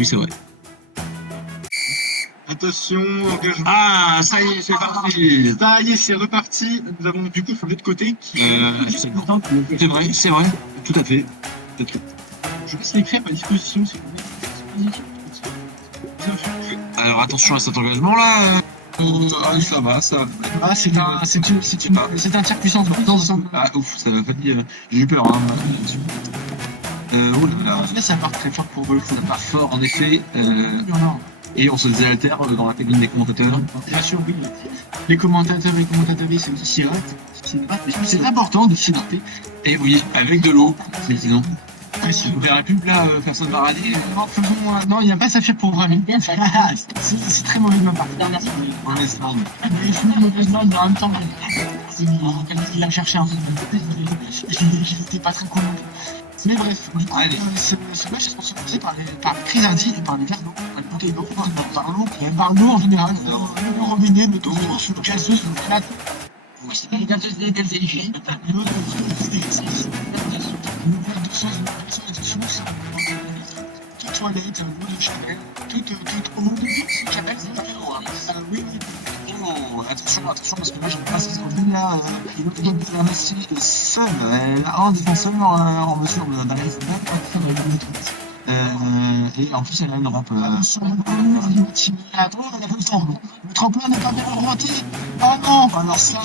Oui, c'est vrai. Attention, engagement. Ah, ça y est, c'est parti. Ça y est, c'est reparti. Nous avons du coup sur l'autre côté qui C'est vrai, c'est vrai. Tout à fait. Tout à fait. Je laisse les crêpes à disposition si vous voulez. Alors attention à cet engagement-là. Ah, ça va, ça. Ah, c'est un tir puissance dans ce sens. Ah, ouf, ça m'a fait. J'ai eu peur. Hein. Oh là là. Là, ça part très fort pour Wolf. Ça part fort, en effet. Et on se désaltère dans la cabine des commentateurs. Bien sûr, oui. Les commentateurs et commentatrices, c'est aussi c'est important de s'hydrater. Et oui, avec de l'eau. Sinon. Précieux. On verrait plus là, personne va râler. Non, non, il n'y a pas à s'afficher pour 20 minutes. C'est très mauvais de ma part. On laisse là. Mais je suis une mauvaise langue, mais en même temps, il a cherché un peu. J'étais pas très cool. Mais bref, du coup, ce match est sponsorisé par les Crisanti et par les verres d'eau, par les bouteilles d'eau, par l'eau en général, le robinet, le tour, sous le gazeux, sous le canal. Les gazeuses des Delzélifi, l'eau le verre de sauce, de source, toute toilette, l'eau de Chapelle, toute eau de Chapelle, c'est pas de l'eau, hein. Oui, Oh, attention, parce que là, j'aime pas ce qu'on là. Il autre game de la Messi, seul. Un défenseur en mesure d'arriver et en plus, elle a une rampe. sur le tremplin n'est pas bien orienté. Oh non. Alors ça,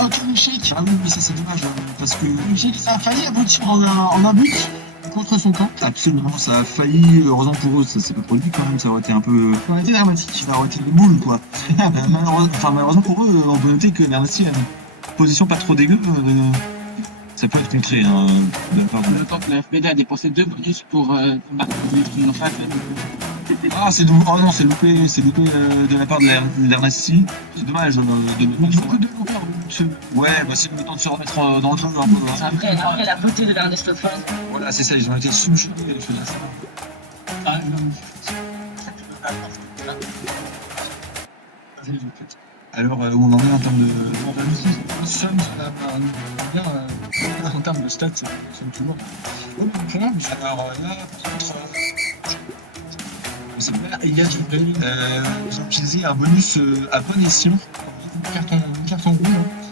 oh, quel échec. ah oui, mais ça c'est dommage parce que L'échec, ça a failli aboutir en un but contre son camp. absolument, ça a failli. Heureusement pour eux, ça s'est pas produit quand même. Ça aurait été un peu. Ça aurait été dramatique. Ça aurait été des boules quoi. Malheureusement pour eux, on peut noter que Bernassi a une position pas trop dégueu. Ça peut être contré, hein, de la part de... Le temps que la FBD a dépensé 2 bonus pour battre les face. Ah, c'est loupé, de la part de l'Ernassi. C'est dommage de Beaucoup de loupés. Ouais, bah c'est le temps de se remettre dans le jeu un peu. Après la beauté de l'Ernesto Fan. Voilà, c'est ça, ils ont été subjugués. Ah, non. Alors, où on en est en termes de... En termes de stats, c'est toujours. Alors là, Il y a du ils ont utilisé un bonus à bon escient. carton rouge.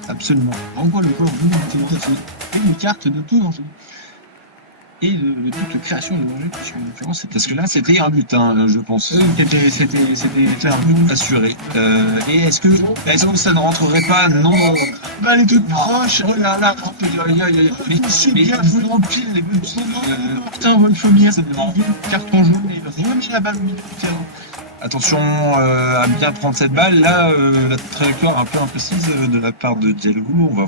Absolument. Renvoie le corps tout à fait. Et une carte de tout danger. Et le but de création de danger, puisqu'en l'occurrence, c'était. Parce que là, c'était un but, hein, je pense. C'était Un but assuré. Et est-ce que ça ne rentrerait pas? Non. Bah, elle est toute proche. Oh là là, C'est bien joué en pile, les buts. Putain, Wolfomir, c'est carton jaune, et il remet la balle au milieu du terrain. Attention à bien prendre cette balle. Là, la trajectoire un peu imprécise de la part de Dialgo. On va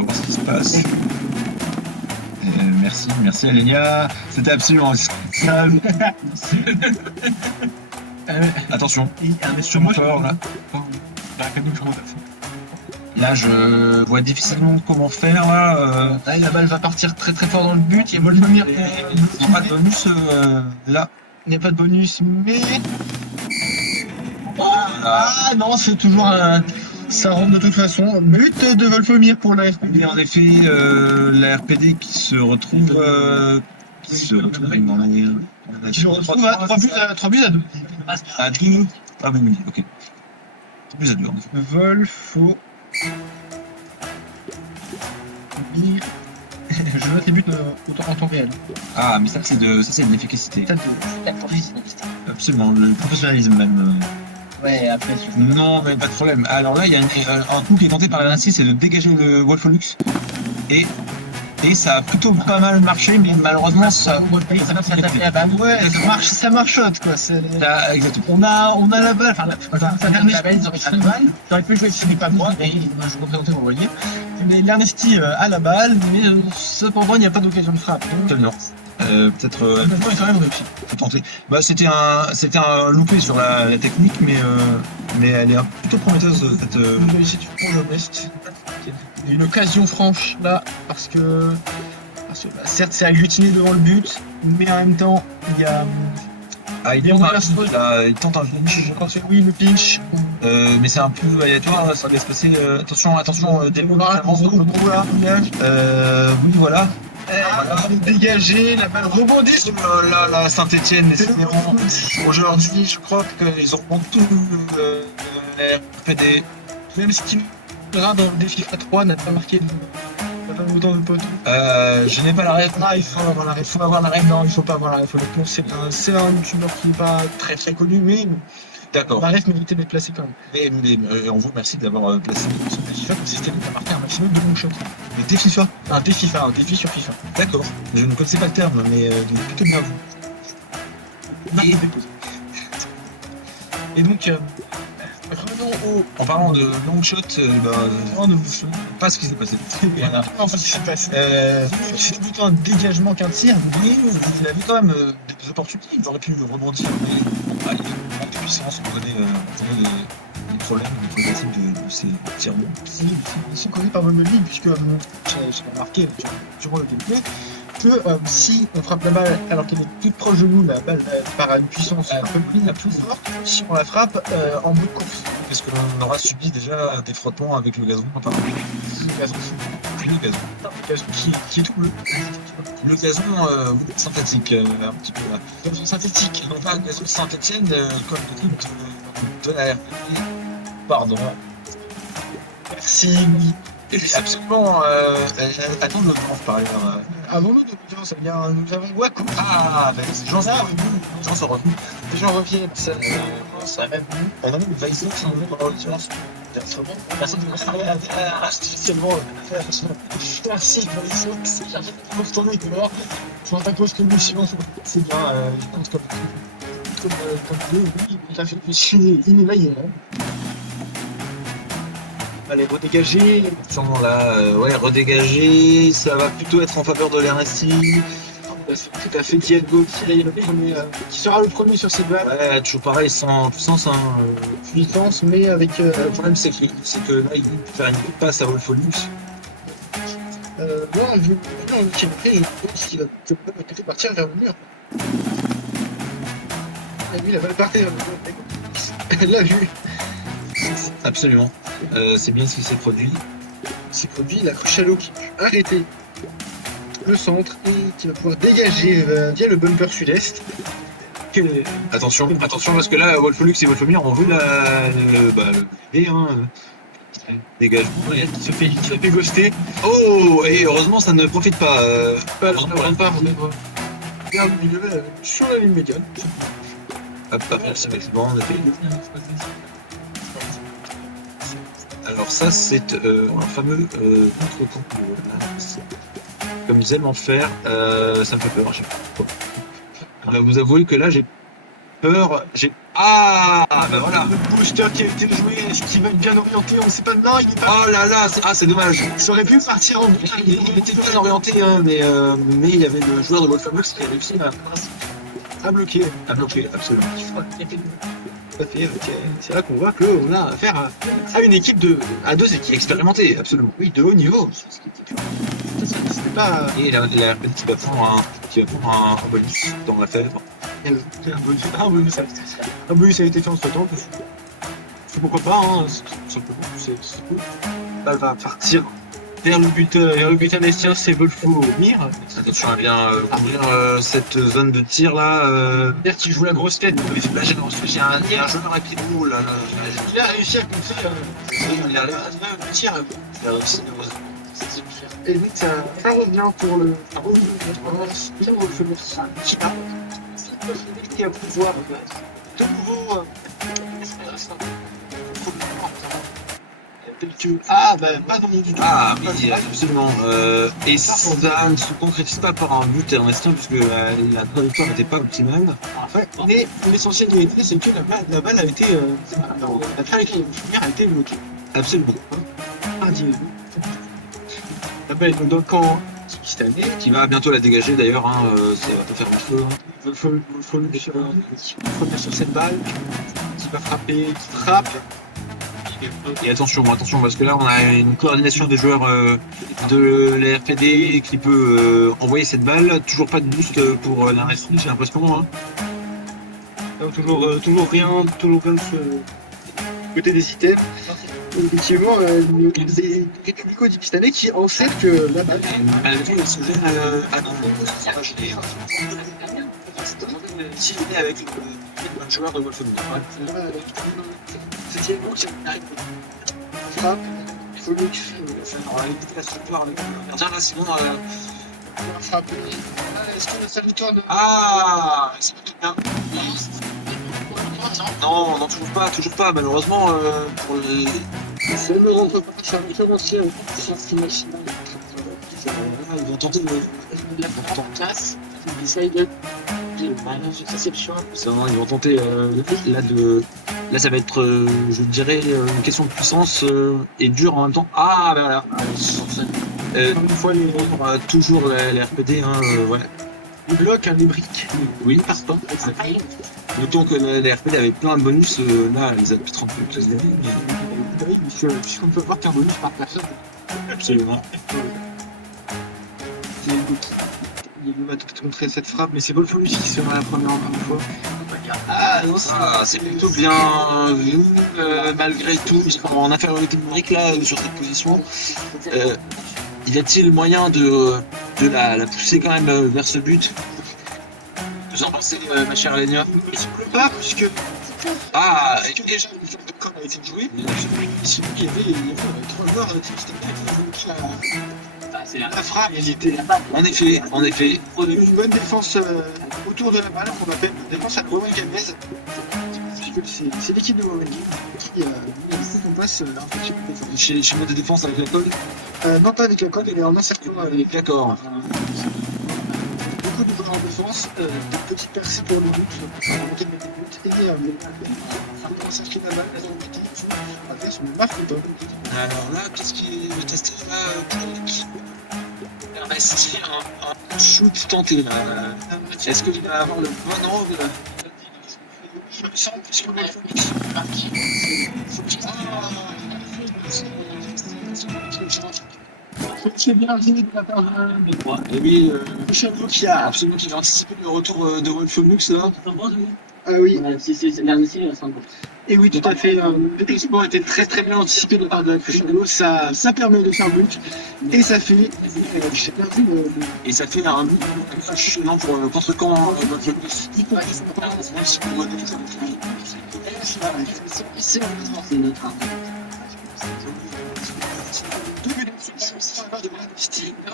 voir ce qui se passe. Merci Alenia. C'était absolument exécrable. Attention, sur mon corps là. Là, je vois difficilement comment faire. Là, La balle va partir très très fort dans le but. Il y a Wolfomir. il n'y a pas de bonus là. Il n'y a pas de bonus, mais. Ah non, c'est toujours un. Ça rentre de toute façon. But de Wolfomir pour la RPD. Et en effet, la RPD qui se retrouve. Qui se retrouve à 3 buts à 2. à 2. Ah oui, ok. 3 buts à 2 en effet. Wolfo. Je note les buts en temps réel. Ah, mais ça c'est de l'efficacité. La professionnalité. Absolument, le professionnalisme même. Ouais, après, Non, mais pas de problème. Alors là, il y a un coup qui est tenté par la Nancy, c'est de dégager le Wolfolux. Et ça a plutôt pas mal marché, mais malheureusement, ça va s'attaquer la balle. Ouais, ça marchote quoi. Là, exactement. On a la balle. Enfin, La balle, ils auraient pris la balle. j'aurais pu jouer ce n'est pas moi, mais je représentais mon voilier. Mais l'Ernesti a la balle, mais cependant il n'y a pas d'occasion de frappe. Non. Peut-être Il est quand même réussi. faut tenter. Bah, c'était un loupé sur la technique, mais elle est plutôt prometteuse cette. Une réussite pour Jobest. Une occasion franche là, parce que bah, certes c'est agglutiné devant le but, mais en même temps il y a. Ah, il tente un pinch. Oui, le pinch. Mais c'est un peu aléatoire, ça va se passer. Attention, Delmo avance. Voilà, Oui, voilà. Dégagé, la balle rebondit. Oh là là, Saint-Etienne, décidément. Aujourd'hui, je crois qu'ils auront tout la RPD. Même Skinner dans le défi A3 n'a pas marqué autant de poteaux. Je n'ai pas la ref. Ah, il faut avoir la ref. Il faut avoir la ref. Non, il faut pas avoir la ref. Honnêtement, c'est un youtubeur qui n'est pas très très connu, mais D'accord. la ref méritait d'être placée quand même. Mais on vous remercie d'avoir placé Sur FIFA, comme si c'était à marquer un maximum de long shot. les défis FIFA. Un défi FIFA, un défi sur FIFA. D'accord. Je ne connaissais pas le terme, mais il est plutôt bien vu. Marque de dépôt. Et donc, revenons En parlant de long shot, au de bouchon. pas ce qui s'est passé. Voilà. Enfin, ce qui s'est passé. C'était plutôt un dégagement qu'un tir, mais Il avait quand même des opportunités, il aurait pu rebondir, mais il manque de puissance, on connaît les problèmes, les problématiques de ces tirs bons. ils sont connus par Monoline, puisque j'ai remarqué durant le gameplay que si on frappe la balle alors qu'elle est toute proche de nous, la balle part à une puissance un peu plus forte si on la frappe en bout de course. Parce que l'on aura subi déjà des frottements avec le gazon, apparemment. Le gazon, Le gazon. qui est tout bleu. Le gazon synthétique, un petit peu là. Gazon synthétique. Non pas le gazon Saint-Etienne, comme l'équipe de la RPD. Pardon. Merci. Et absolument, attends de voir par ailleurs. Avons-nous de l'audience? Eh bien, nous avons Waku. Ah, ben, j'en sais j'en sais revenu. Les gens reviennent, ça même nous. On a même Vaison qui en est dans l'audience. Personne ne travaille artificiellement. Merci pour les autres. C'est jamais pour retourner que là. Je vois pas cause que l'émission. C'est bien, je compte comme deux. Oui, il a fait le chiner. Il est là, il est là. Allez, redégager. Sûrement là, ouais, redégager, ça va plutôt être en faveur de l'Ernesti. Tout à fait, Diego qui sera le premier sur cette balle. Ouais, toujours pareil, sans puissance. Hein, Puissance, mais avec. Le problème, c'est que là, il peut faire une passe à Wolfolux. Là, je pense qu'il va peut-être partir vers le mur. Et lui, il a mal parti vers le mur. Elle l'a vu. Absolument. C'est bien ce qui s'est produit. S'est produit la Crucialo qui peut arrêter le centre et qui va pouvoir dégager via le bumper sud-est. Attention, parce que là, Wolfolux et Wolfomir ont vu le dé, hein. Dégagement. Il se fait ghoster. Oh, et heureusement, ça ne profite pas. Regarde le milieu sur la ligne médiane. Hop, merci Maximum, en effet. Alors ça, c'est un fameux contre-concours. Comme ils aiment en faire, ça me fait peur à chaque fois. On va vous avouer que là, j'ai peur. Ah, bah voilà. Le booster qui a été joué, est-ce qu'il va être bien orienté? On ne sait pas. Non, il est pas. Oh là là, c'est dommage. Ça aurait pu partir en Il était bien orienté, hein, mais il y avait le joueur de Wolfamux qui a réussi à bloquer. Absolument. C'est là qu'on voit qu'on a affaire à une équipe à deux équipes Expérimenté, absolument. Oui, de haut niveau. C'était pas. Et la RPD qui va prendre un bonus dans la fèvre. Un bonus a été fait entre temps. Pourquoi pas, hein, simplement, c'est cool. Là, elle va partir vers le butin d'Estien, c'est Wolfomir. Attention à bien couvrir cette zone de tir là. D'ailleurs, qui joue la grosse tête. Là, j'ai un joueur à pied de roue là. Il a réussi à contrer. Il a le tir. Il a réussi. Et vite, ça revient pour le. Wolfomir qui va pouvoir de nouveau. Ah, ben pas dans mon du tout. Ah, oui, absolument. Et ça ne se concrétise pas par un but ernestien, puisque la trajectoire n'était pas optimale. Mais l'essentiel de l'idée, c'est que la balle a été. La trajectoire de première a été bloquée. Absolument. La balle est dans le camp pakistanais. Qui va bientôt la dégager d'ailleurs, hein, ça va pas faire du feu. Il faut revenir sur cette balle, qui va frapper, qui frappe. Et attention, parce que là on a une coordination des joueurs de la RPD qui peut envoyer cette balle. Toujours pas de boost pour l'Ernesti, j'ai l'impression. Hein. Donc, toujours rien de ce côté des items. effectivement des républico-pakistanais qui encerclent la balle. Malgré le sujet à non, si il est avec le joueur de Wolfenburg. C'était bon qui arrive. Frappe, Phoenix, Alors, la victoire avec le gardien, là, sinon. frappé. Est-ce que sa victoire de. Ah, c'est plutôt bien. Non, non, toujours pas, malheureusement, pour les. Ça ne rentre pas, ça rentre aussi en puissance maximale. Ils vont tenter de. La place, il essaye de manage réception. Ils vont tenter là de. Là, ça va être, je dirais, une question de puissance et dure en même temps. Ah, ben voilà. Une fois les toujours les RPD, hein, voilà. Les blocs, hein, les briques. Oui, partant. Notons que les RPD avaient plein de bonus, là, les a peut-être un peu tous les Oui, puisqu'on peut voir qu'un bonus par personne. Absolument. Il va tout contrer cette frappe, mais c'est Wolfenburg qui sera la première encore une fois. Ah, non, c'est plutôt bien vu, malgré tout, ils sont en infériorité numérique là, sur cette position. Y a-t-il moyen de la pousser quand même vers ce but? Vous en pensez, ma chère Alenia? Il se peut pas, puisque Ah, déjà le film de com a été joué. Sinon, il y avait 3 joueurs qui la frappe, il était en effet, une bonne défense autour de la balle qu'on appelle une défense à Owen Gomez. C'est l'équipe de Owen qui qu'on passe un petit peu chez moi de défense avec la colle. non, pas avec la corde, il est en encerclement avec D'accord. beaucoup de joueurs en défense, des petites percées pour le but, pour remonter le but, et encercler la balle, la zone petit, on va faire sur le marque ou pas. Alors là, qu'est-ce qui est testé là pour l'équipe? Investir un shoot tenté là. Est-ce qu'il va avoir le bon angle? Il me semble, puisqu'on a le Phoenix. C'est bien vu de la part de Ouais. Et oui, Michel qui a absolument qu'il a anticipé le retour de Wolfenburg là. Ah oui, C'est bien aussi, et oui, tout à fait. Le déplacement a été très très bien anticipé de la part de la Crescendo. Ça permet de faire but et ça fait. J'ai perdu Et ça fait un but non pour contre-camp Wolfenburg. Même si pour c'est notre deux buts de de style. Ah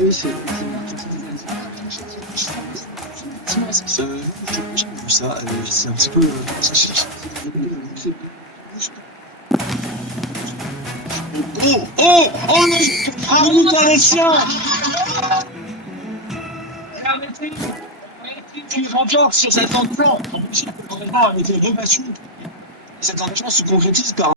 oui, c'est. J'ai vu ça, c'est un petit peu. Oh non! Minute Alessia! Qui remporte sur cet engagement avec les deux matchs. Cet engagement se concrétise par